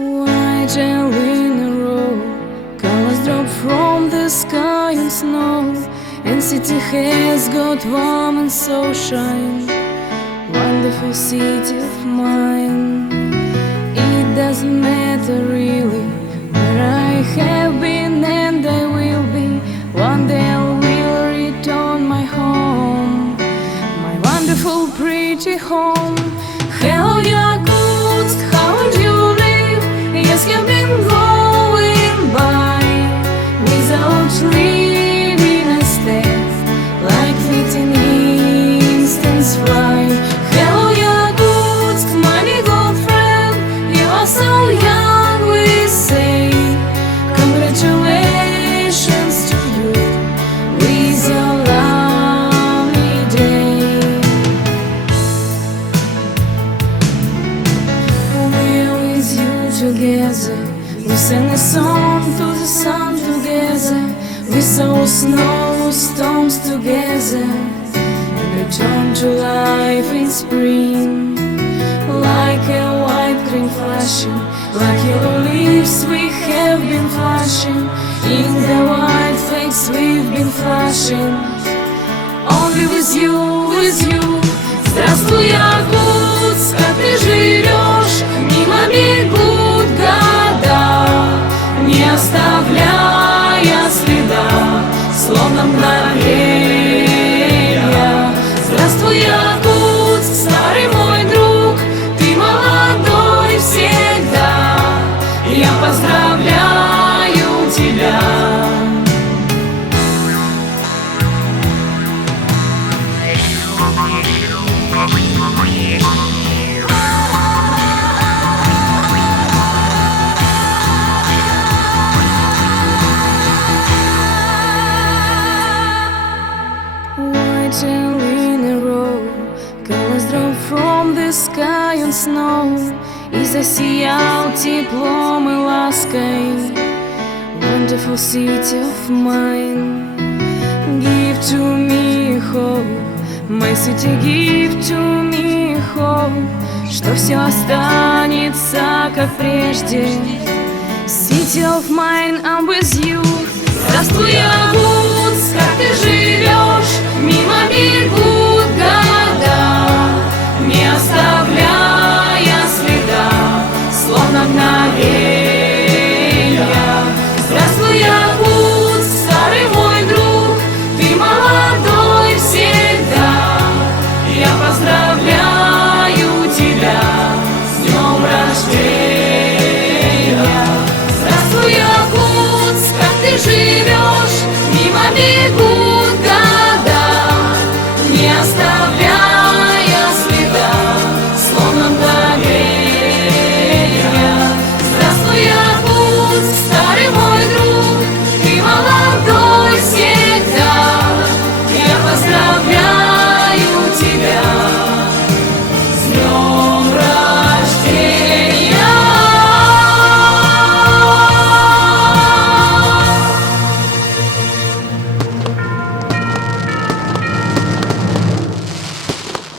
White and in a row, colors drop from the sky and snow, and city has got warm and so shine. Wonderful city of mine. It doesn't matter really where I have been and I will be. One day I will return my home, my wonderful pretty home. Hello Yakutsk, how do you live? Yes, you've been going by without leaving a step, like fleeting instants fly. Hello Yakutsk, my big old friend, you are so young, we say. Congratulations to you with your lovely day. We're with you together, we sang a song to the sun together. We saw snow storms together and returned to life in spring. Like a white green flashing, like yellow leaves we have been flashing. In the white flags we've been flashing. Only with you, with you. Здравствуй, Якутск, как ты живешь? Мимо бегут года, не оставляя следа, словно мгновенья. Здравствуй, Якутск, старый мой друг, ты молодой всегда. Я поздравляю тебя. White and in a row, colors drop from the sky and snow. И засиял теплом и лаской wonderful city of mine. Give to me hope, my city, give to me hope, что все останется как прежде. City of mine, I'm with you. Здравствуй, Якутск, как ты живешь? Мимо бегут года, не оставляя следа, словно мгновенья.